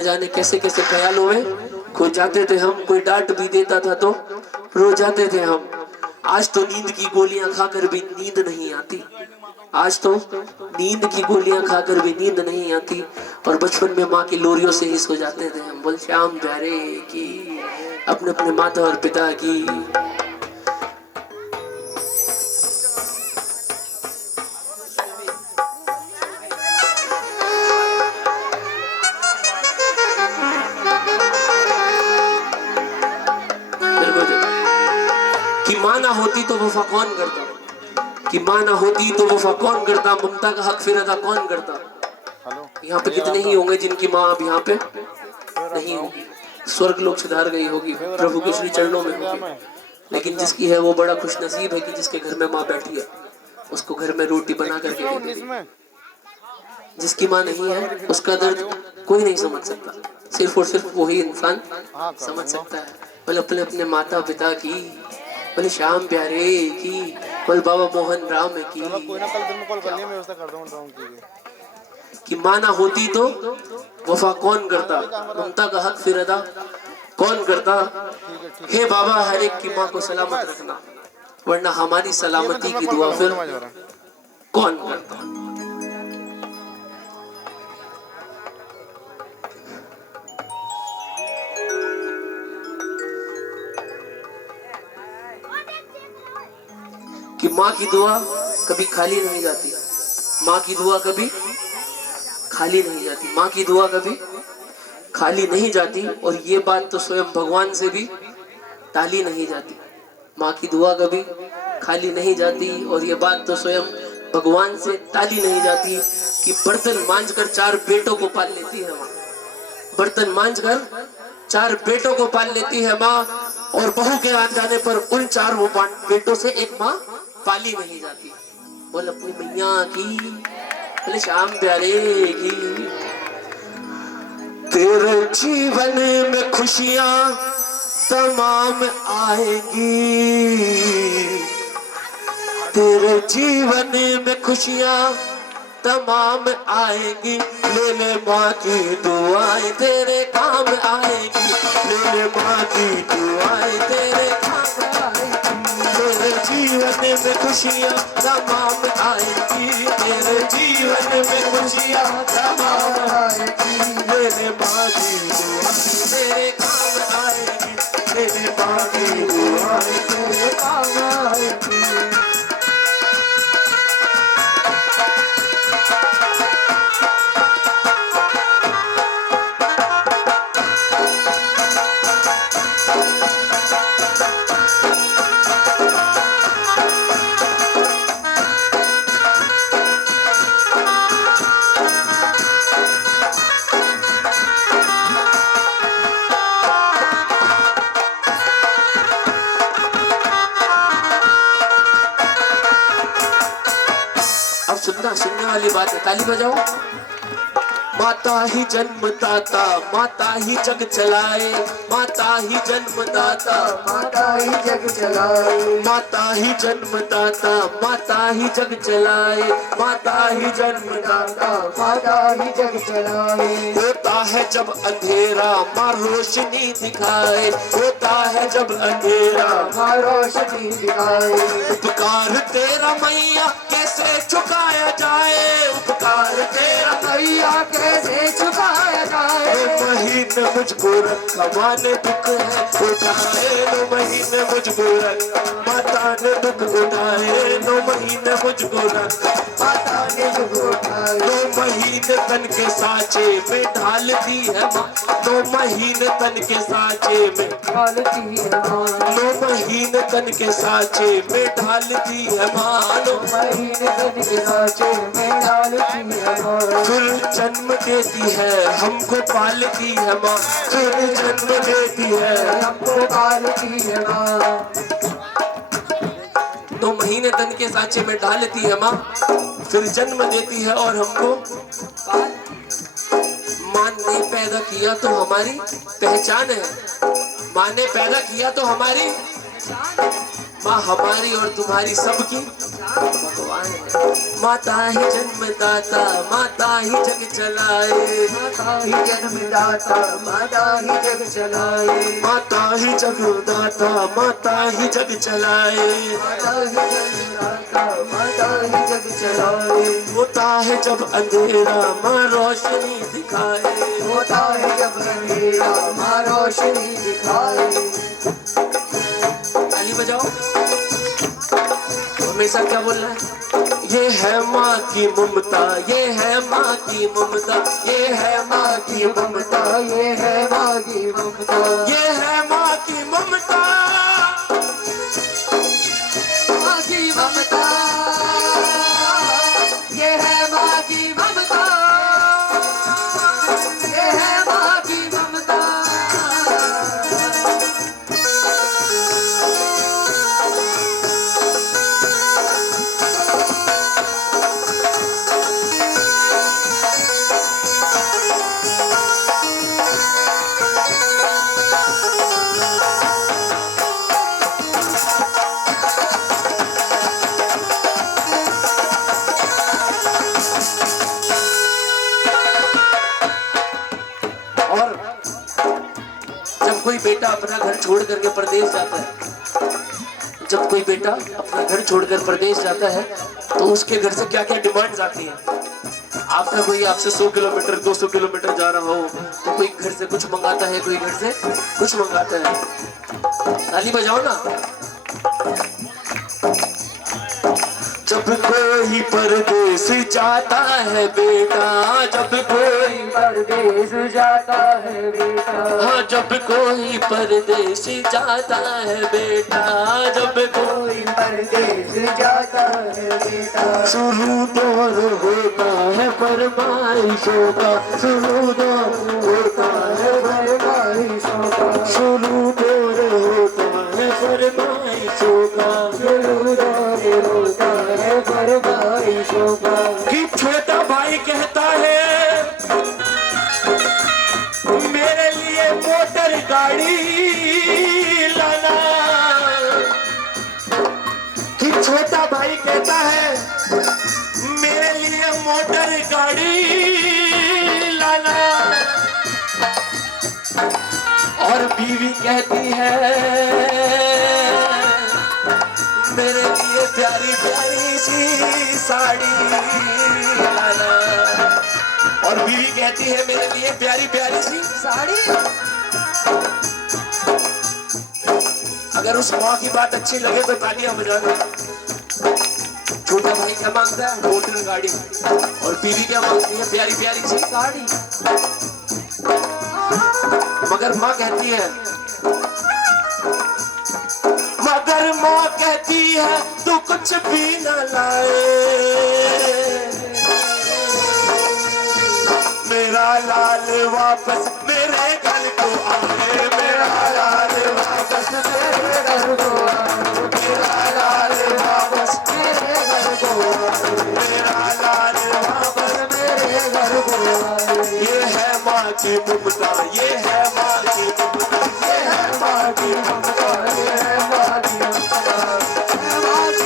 जाने कैसे कैसे ख्यालों में खो जाते थे हम। कोई डांट भी देता था तो रो जाते थे हम। आज तो नींद की गोलियां खाकर भी नींद नहीं आती। आज तो नींद की गोलियां खाकर भी नींद नहीं आती। और बचपन में माँ की लोरियों से ही सो जाते थे हम। बोल श्याम प्यारे की अपने अपने माता और पिता की। कि माँ ना होती तो वफा कौन करता, कि माँ ना होती तो वफा कौन करता, ममता का हक फिर अदा कौन करता। यहाँ पे कितने ही होंगे जिनकी माँ अब यहाँ पे नहीं होगी, स्वर्ग लोग सुधार गई होगी, प्रभु के श्री चरणों में होगी। लेकिन जिसकी है वो बड़ा खुश नसीब है कि जिसके घर में माँ बैठी है, उसको घर में रोटी बना करके दे देगी। जिसकी माँ नहीं है उसका दर्द कोई नहीं समझ सकता, सिर्फ और सिर्फ वही इंसान समझ सकता है। बोले अपने अपने माता पिता की, बोले श्याम प्यारे की, बोले बाबा मोहन राम की। कि माँ ना होती तो वफा कौन करता, ममता का हक फिर अदा कौन करता। हे बाबा हर एक की माँ को सलामत रखना, वरना हमारी सलामती की दुआ फिर कौन करता। कि माँ की दुआ कभी खाली नहीं जाती, माँ की दुआ कभी खाली नहीं जाती, माँ की दुआ कभी खाली नहीं जाती। और ये बात तो स्वयं भगवान से भी टाली नहीं जाती। माँ की दुआ कभी खाली नहीं जाती और ये बात तो स्वयं भगवान से टाली नहीं जाती। कि बर्तन मांझकर 4 बेटों को पाल लेती है माँ, बर्तन मांझकर 4 बेटों को पाल लेती है माँ। और बहू के आ जाने पर उन 4 बेटों से एक माँ पाली नहीं जाती। बोल अपनी मैया की, बोले श्याम प्यारे की। तेरे जीवन में खुशियां तमाम आएंगी, तेरे जीवन में खुशियां तमाम आएंगी। ले ले माँ की दुआएं तेरे काम आएगी, ले ले माँ की दुआएं तेरे काम आएगी। तेरे जीवन में खुशियाँ तमाम आएगी, तेरे जीवन में खुशियाँ तमाम आएगी। ले ले माँ की दुआएं तेरे काम आएगी, ले ले माँ की दुआएं तेरे काम आएगी। सुनने वाली बात है, ताली बजाओ। माता ही जन्मदाता, माता ही जग चलाए, माता ही जन्मदाता, माता ही जग चलाए, माता ही जन्मदाता, माता ही जग चलाए, माता ही जन्मदाता, माता ही जग चलाए। होता है जब अंधेरा माँ रोशनी दिखाए, होता है जब अंधेरा माँ रोशनी दिखाए। उपकार तेरा मैया कैसे चुकाया जाए, उपकार तेरा मैया कैसे चुकाया जाए। 9 महीने मुझको रखा माँ ने दुख है उठाए, 9 महीने मुझको रखा माता ने दुख उठाए, 9 महीने मुझको रखा माता ने दुख उठाए। 9 महीने तन के साँचे में ढाल दी है माँ, 9 महीने तन के साँचे में ढालती है माँ, 9 महीने तन के साँचे में ढाल दी है माँ, 9 महीने तन के साँचे में ढालती है माँ। फिर जन्म देती है हमको पालती है माँ, फिर जन्म देती है हमको पालती है माँ। 9 महीने तन के साँचे में डालती है माँ, फिर जन्म देती है और हमको माँ ने पैदा किया तो हमारी पहचान है, माँ ने पैदा किया तो हमारी माँ हमारी और तुम्हारी सबकी भगवान है। माता ही जन्मदाता, माता ही जग चलाए, माता ही जन्मदाता, माता ही जग चलाए, माता ही जगदाता, माता ही जग चलाए। माता ही जन्मदाता, माता ही जग चलाए, होता है जब अंधेरा माँ रोशनी दिखाए, होता है जब अंधेरा माँ रोशनी दिखाए। ताली बजाओ। हमेशा क्या बोलना है? ये है माँ की ममता, ये है माँ की ममता, ये है माँ की ममता, ये है माँ की ममता, ये है माँ की ममता, माँ की ममता, ये है माँ की ममता, ये है माँ की ममता। और जब कोई बेटा अपना घर छोड़ करके प्रदेश जाता है, जब कोई बेटा अपना घर छोड़कर प्रदेश जाता है तो उसके घर से क्या क्या डिमांड्स आती हैं। आपका कोई आपसे 100 किलोमीटर 200 किलोमीटर जा रहा हो तो कोई घर से कुछ मंगाता है, कोई घर से कुछ मंगाता है। ताली बजाओ ना। जब कोई परदेश जाता है बेटा, जब कोई परदेश जाता है बेटा, हाँ, जब कोई परदेश जाता है बेटा, जब कोई परदेश जाता है बेटा, शुरू दौर होता है फरमाइशों का, शुरू दौर होता है, फरमाइशों का, शुरू दौर होता है फरमाइशों का, शुरू दौर होता है फरमाइशों का। कि छोटा भाई कहता है मेरे लिए मोटर गाड़ी लाना, कि छोटा भाई कहता है मेरे लिए मोटर गाड़ी लाना, और बीवी कहती है मेरे लिए प्यारी प्यारी सी साड़ी लाना, और बीवी कहती है मेरे लिए प्यारी प्यारी सी साड़ी। अगर उस माँ की बात अच्छी लगे तो तालियां बजाना। छोटा भाई क्या मांगता है? मोटर गाड़ी। और बीवी क्या मांगती है? प्यारी प्यारी सी साड़ी। मगर माँ कहती है, मगर माँ कहती है तू कुछ भी न लाए, मेरा लाल वापस मेरे घर को आए, मेरा लाल वापस मेरे घर को आए, मेरा लाल वापस मेरे घर को आए, मेरा लाल वापस मेरे घर को आए। ये है माँ की ममता, ये है माँ की ममता, ये है माँ की ममता, ये है माँ की ममता, ये माँ की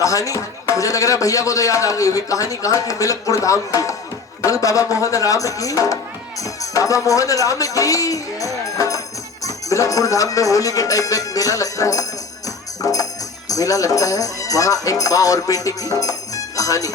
कहानी मुझे लग रहा है भैया को तो याद आ गई होगी। कहानी कहाँ की? मिलकपुर धाम की। बोल बाबा मोहन राम की, बाबा मोहन राम की। मिलनपुर धाम में होली के टाइम में एक मेला लगता है, मेला लगता है। वहां एक माँ और बेटे की कहानी।